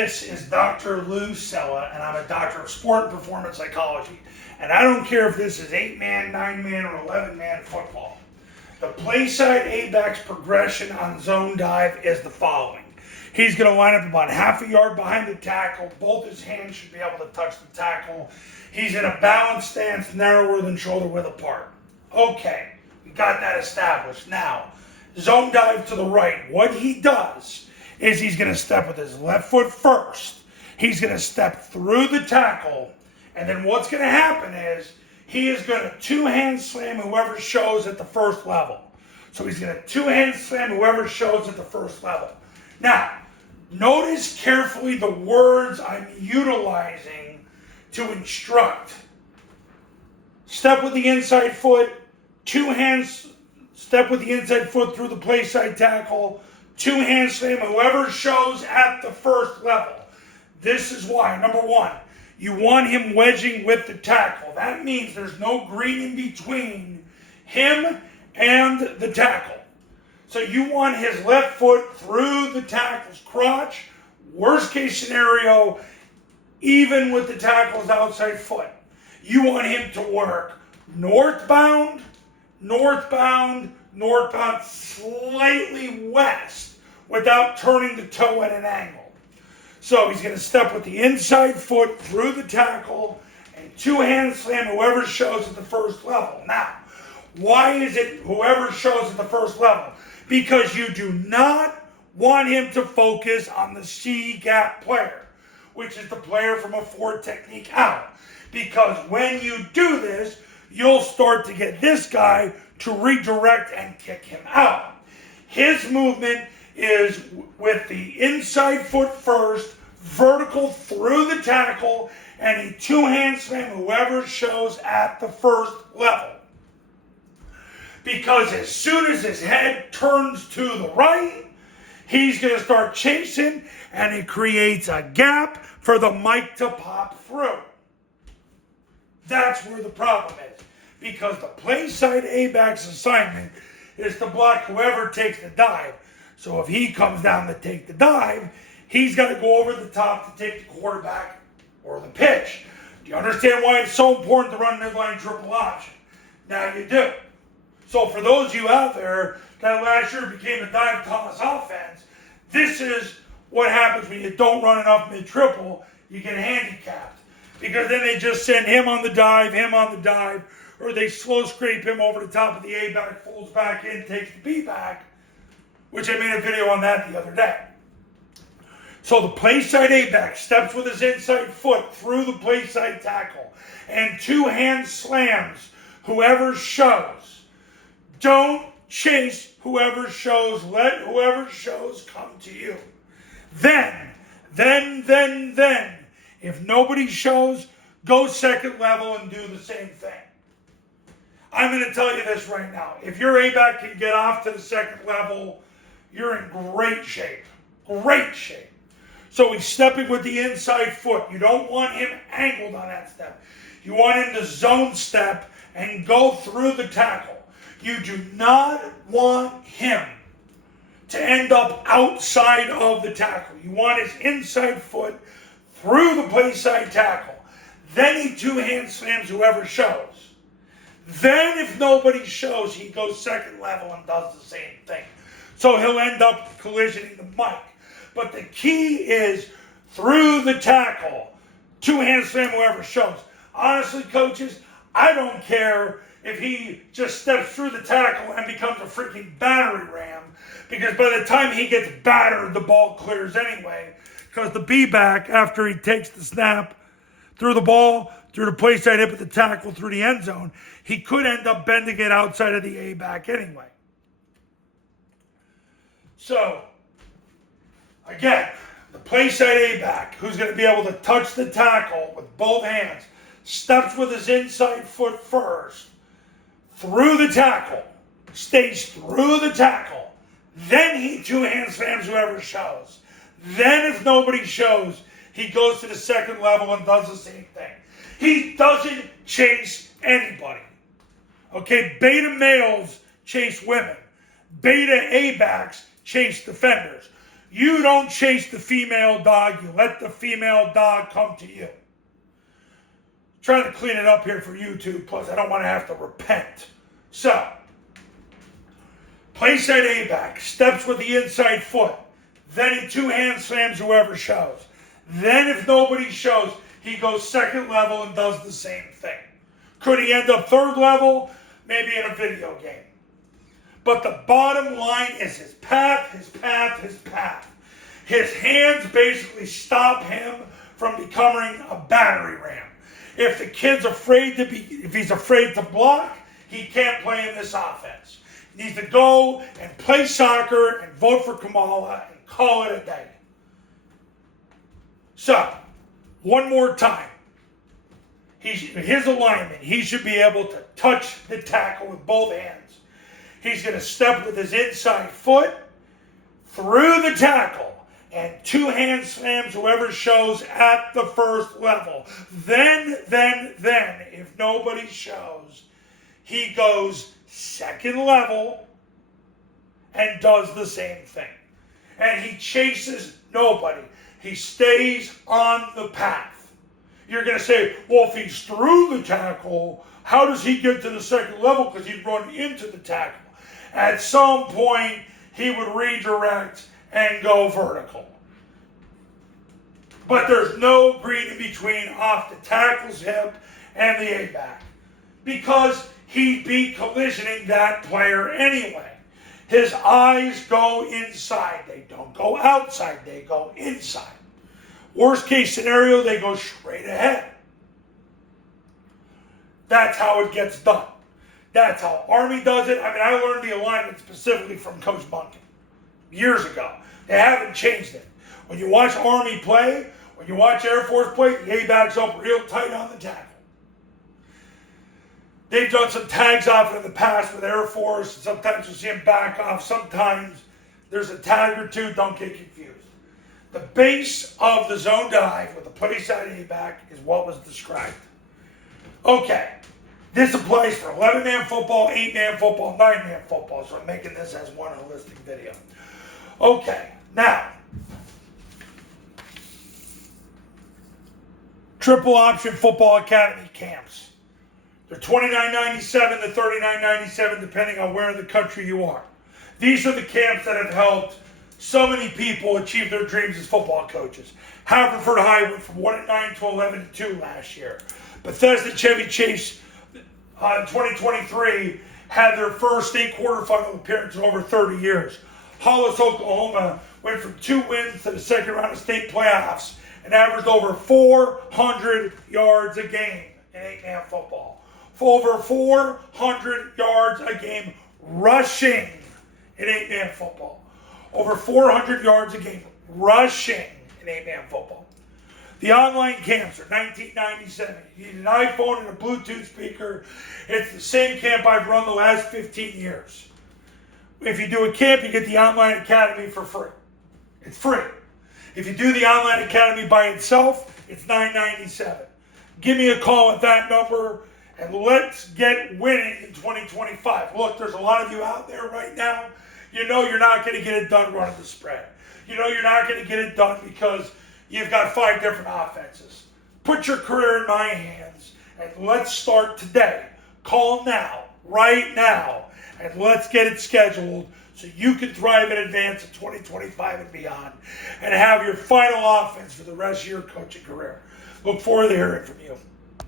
This is Dr. Lou Sella, and I'm a doctor of sport and performance psychology. And I don't care if this is 8-man, 9-man, or 11-man football. The Playside A-Back's progression on zone dive is the following. He's going to line up about half a yard behind the tackle. Both his hands should be able to touch the tackle. He's in a balanced stance, narrower than shoulder width apart. Okay, we got that established. Now, zone dive to the right. What he does is he's going to step with his left foot first. He's going to step through the tackle. And then what's going to happen is he is going to two-hand slam whoever shows at the first level. So he's going to two-hand slam whoever shows at the first level. Now, notice carefully the words I'm utilizing to instruct. Step with the inside foot, two hands, step with the inside foot through the play side tackle, two-hand slam whoever shows at the first level. This is why. Number one, you want him wedging with the tackle. That means there's no green in between him and the tackle. So you want his left foot through the tackle's crotch. Worst case scenario, even with the tackle's outside foot. You want him to work northbound, northbound, northbound, slightly west without turning the toe at an angle. So he's going to step with the inside foot through the tackle and two-hand slam whoever shows at the first level. Now, why is it whoever shows at the first level? Because you do not want him to focus on the C-gap player, which is the player from a forward technique out. Because when you do this, you'll start to get this guy to redirect and kick him out. His movement is with the inside foot first, vertical through the tackle, and he two-hand slam whoever shows at the first level. Because as soon as his head turns to the right, he's going to start chasing, and it creates a gap for the mic to pop through. That's where the problem is. Because the Playside A-Back's assignment is to block whoever takes the dive. So if he comes down to take the dive, he's got to go over the top to take the quarterback or the pitch. Do you understand why it's so important to run an midline triple option? Now you do. So for those of you out there that last year became a dive Thomas offense, this is what happens when you don't run enough mid-triple. You get handicapped. Because then they just send him on the dive, or they slow scrape him over the top of the A-back, folds back in, takes the B-back, which I made a video on that the other day. So the Playside A-Back steps with his inside foot through the Playside tackle and two-hand slams whoever shows. Don't chase whoever shows. Let whoever shows come to you. Then, if nobody shows, go second level and do the same thing. I'm going to tell you this right now. If your A-back can get off to the second level, you're in great shape. Great shape. So he's stepping with the inside foot. You don't want him angled on that step. You want him to zone step and go through the tackle. You do not want him to end up outside of the tackle. You want his inside foot through the play side tackle. Then he two-hand slams whoever shows. Then if nobody shows, he goes second level and does the same thing. So he'll end up collisioning the mic. But the key is through the tackle, two-hand slam whoever shows. Honestly, coaches, I don't care if he just steps through the tackle and becomes a freaking battering ram, because by the time he gets battered, the ball clears anyway. Because the B-back, after he takes the snap through the ball, through the play side hip at the tackle, through the end zone, he could end up bending it outside of the A-back anyway. So, again, the play side A-back, who's going to be able to touch the tackle with both hands, steps with his inside foot first, through the tackle, stays through the tackle, then he two-hand slams whoever shows. Then if nobody shows, he goes to the second level and does the same thing. He doesn't chase anybody. Okay, beta males chase women. Beta A-backs chase defenders. You don't chase the female dog. You let the female dog come to you. Trying to clean it up here for YouTube, plus I don't want to have to repent. So, Playside A-Back, steps with the inside foot. Then he two-hand slams whoever shows. Then if nobody shows, he goes second level and does the same thing. Could he end up third level? Maybe in a video game. But the bottom line is his path, his path, his path. His hands basically stop him from becoming a battery ram. If the kid's if he's afraid to block, he can't play in this offense. He needs to go and play soccer and vote for Kamala and call it a day. So, one more time. His alignment, he should be able to touch the tackle with both hands. He's going to step with his inside foot through the tackle and two-hand slams whoever shows at the first level. Then, if nobody shows, he goes second level and does the same thing. And he chases nobody. He stays on the path. You're going to say, well, if he's through the tackle, how does he get to the second level? Because he'd run into the tackle. At some point, he would redirect and go vertical. But there's no green in between off the tackle's hip and the A-back. Because he'd be collisioning that player anyway. His eyes go inside. They don't go outside. They go inside. Worst case scenario, they go straight ahead. That's how it gets done. That's how Army does it. I mean, I learned the alignment specifically from Coach Bunkin years ago. They haven't changed it. When you watch Army play, when you watch Air Force play, the A-back's up real tight on the tackle. They've done some tags off in the past with Air Force. Sometimes you see them back off. Sometimes there's a tag or two. Don't get confused. The base of the zone dive with the Playside A-Back is what was described. Okay, this applies for 11-man football, 8-man football, 9-man football, so I'm making this as one holistic video. Okay, now, Triple Option Football Academy camps. They're $29.97 to $39.97 depending on where in the country you are. These are the camps that have helped so many people achieve their dreams as football coaches. Haverford High went from 1-9 to 11-2 last year. Bethesda Chevy Chase in 2023 had their first state quarterfinal appearance in over 30 years. Hollis, Oklahoma went from 2 wins to the second round of state playoffs and averaged over 400 yards a game in 8-man football. For over 400 yards a game rushing in 8-man football. Over 400 yards a game rushing in 8-man football. The online camps are $19.97. You need an iPhone and a Bluetooth speaker. It's the same camp I've run the last 15 years. If you do a camp, you get the online academy for free. It's free. If you do the online academy by itself, it's $9.97. Give me a call at that number and let's get winning in 2025. Look, there's a lot of you out there right now. You know you're not going to get it done running the spread. You know you're not going to get it done because you've got 5 different offenses. Put your career in my hands and let's start today. Call now, right now, and let's get it scheduled so you can thrive in advance in 2025 and beyond and have your final offense for the rest of your coaching career. Look forward to hearing from you.